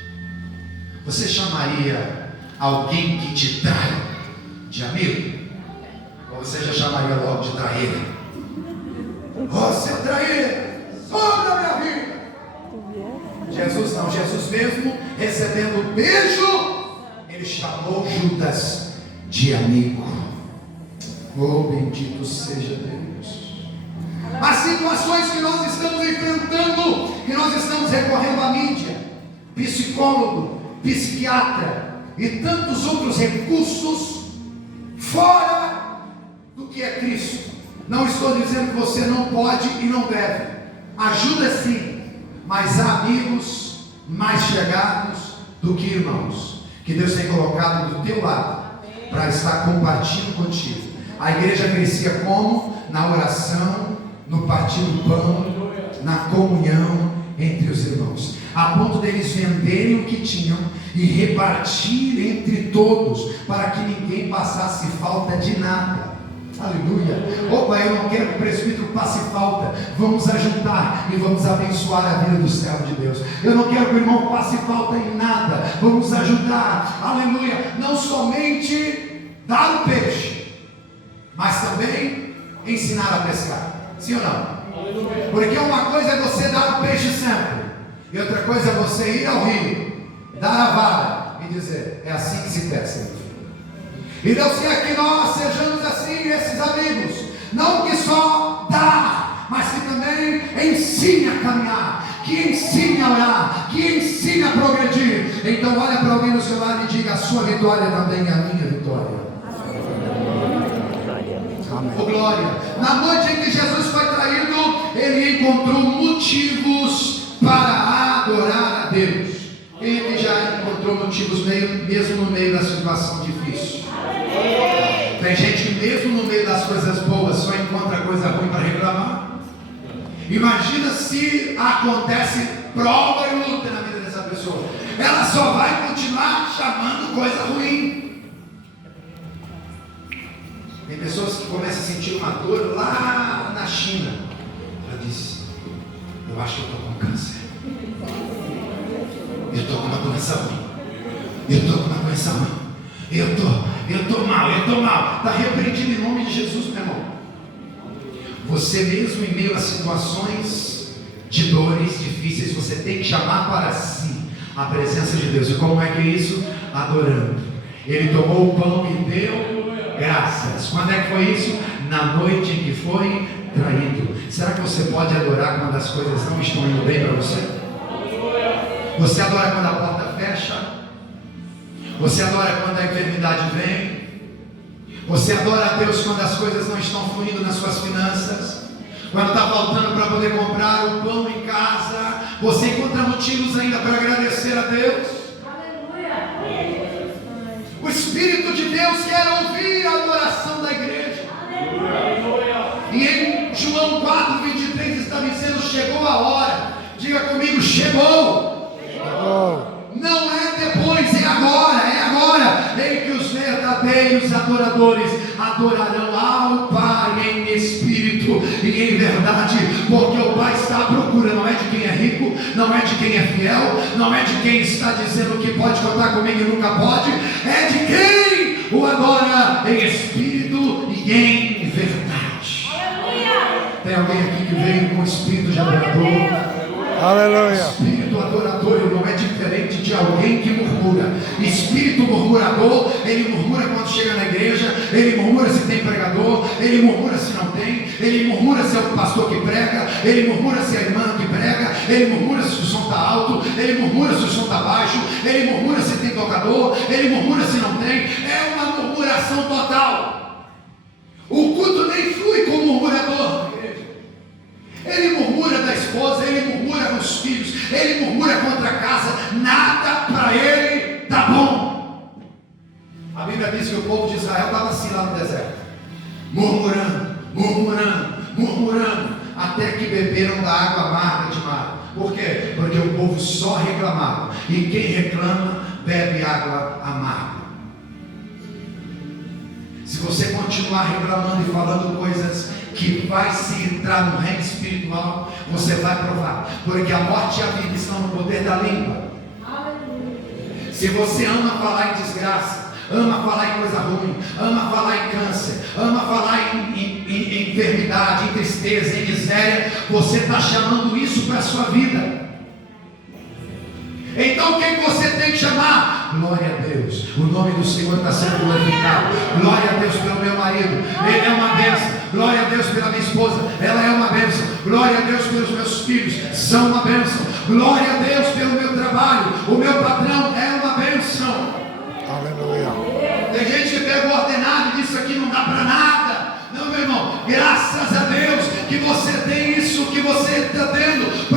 Você chamaria alguém que te trai de amigo? Ou você já chamaria logo de traíra? Você traíra, some da minha vida. Jesus não, Jesus mesmo recebendo o beijo, ele chamou Judas de amigo. Oh, bendito seja Deus. As situações que nós estamos enfrentando, que nós estamos recorrendo à mídia, psicólogo, psiquiatra e tantos outros recursos fora do que é Cristo. Não estou dizendo que você não pode e não deve. Ajuda sim, mas há amigos mais chegados do que irmãos, que Deus tem colocado do teu lado para estar compartilhando contigo. A igreja crescia como? Na oração, no partir do pão, na comunhão entre os irmãos, a ponto deles venderem o que tinham e repartir entre todos, para que ninguém passasse falta de nada. Aleluia. Opa, eu não quero que o presbítero passe falta. Vamos ajudar e vamos abençoar a vida do servo de Deus. Eu não quero que o irmão passe falta em nada. Vamos ajudar. Aleluia. Não somente dar o peixe, mas também ensinar a pescar. Sim ou não? Porque uma coisa é você dar o peixe sempre, e outra coisa é você ir ao rio, dar a vara e dizer: é assim que se pesca. E Deus quer que nós sejamos assim, esses amigos, não que só dá, mas que também ensine a caminhar, que ensine a orar, que ensine a progredir. Então olha para alguém no seu lado e diga: a sua vitória também é a minha vitória. Amém. Oh, glória. Na noite em que Jesus foi traído, ele encontrou motivos para adorar a Deus. Quem é que já encontrou motivos mesmo no meio da situação difícil? Tem gente que mesmo no meio das coisas boas só encontra coisa ruim para reclamar. Imagina se acontece prova e luta na vida dessa pessoa. Ela só vai continuar chamando coisa ruim. Tem pessoas que começam a sentir uma dor lá na China. Ela diz: eu acho que eu estou com câncer. Eu estou com uma doença ruim. Eu estou com uma doença ruim. Eu estou mal. Está repreendido em nome de Jesus, meu irmão. Você mesmo em meio a situações de dores difíceis, você tem que chamar para si a presença de Deus. E como é que é isso? Adorando. Ele tomou o pão e deu graças. Quando é que foi isso? Na noite em que foi traído. Será que você pode adorar quando as coisas não estão indo bem para você? Você adora quando a porta fecha? Você adora quando a enfermidade vem? Você adora a Deus quando as coisas não estão fluindo nas suas finanças, quando está faltando para poder comprar o pão em casa. Você encontra motivos ainda para agradecer a Deus. O Espírito de Deus quer ouvir a adoração da igreja. E em João 4:23 está dizendo: chegou a hora. Diga comigo: chegou. Não é depois, é agora, é agora. Em que os verdadeiros adoradores adorarão ao Pai em espírito e em verdade, porque o Pai está à procura, não é de quem é rico, não é de quem é fiel, não é de quem está dizendo que pode contar comigo e nunca pode, é de quem o adora em espírito e em verdade. Tem alguém aqui que veio com espírito de adorador? Aleluia. Espírito adorador não é diferente de alguém que murmura. Espírito murmurador, ele murmura quando chega na igreja, ele murmura se tem pregador, ele murmura se não tem, ele murmura se é o pastor que prega, ele murmura se é a irmã que prega, ele murmura se o som está alto, ele murmura se o som está baixo, ele murmura se tem tocador, ele murmura se não tem. É uma murmuração total. O culto nem flui com o murmurador. Ele murmura da esposa, ele murmura dos filhos, ele murmura contra a casa, nada para ele está bom. A Bíblia diz que o povo de Israel estava assim lá no deserto, murmurando, murmurando, murmurando, até que beberam da água amarga de mar. Por quê? Porque o povo só reclamava, e quem reclama bebe água amarga. Se você continuar reclamando e falando coisas que vai se entrar no reino espiritual, você vai provar, porque a morte e a vida estão no poder da língua. Se você ama falar em desgraça, ama falar em coisa ruim, ama falar em câncer, ama falar em enfermidade, em tristeza, em miséria, você está chamando isso para a sua vida. Então quem você tem que chamar? Glória a Deus, o nome do Senhor está sendo glorificado. Glória a Deus pelo meu marido, ele é uma bênção. Glória a Deus pela minha esposa, ela é uma bênção. Glória a Deus pelos meus filhos, são uma bênção. Glória a Deus pelo meu trabalho, o meu patrão é uma bênção. Aleluia. Tem gente que pega o ordenado e diz: isso aqui não dá para nada. Não, meu irmão, graças a Deus que você tem isso que você está tendo,